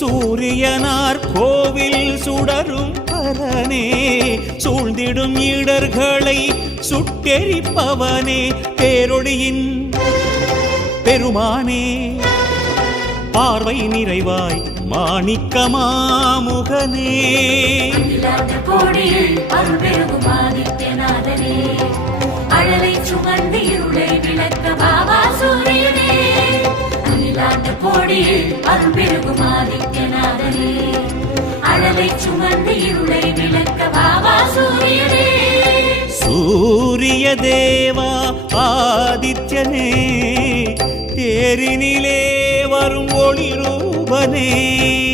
சூரியனார் கோவில் சுடரும் பரனே சூழ்ந்திடும் இடர்களை சுட்டெரிப்பவனே பேரொளியின் பெருமானே. பார்வை நிறைவாய் மாணிக்கமாமுகனே இல்லாத கோடியில் அருள் பெருகும் அழலை சுமந்தியில் அகிலாண்ட கோடியில் அருள் பெருகும் ஆதித்யநாதனே. அழலை சுமந்து இருளை விளக்க பாபா சூரியனே. சூரிய தேவா ஆதித்யனே. தேரினிலே வரும் ஒளி ரூபனே.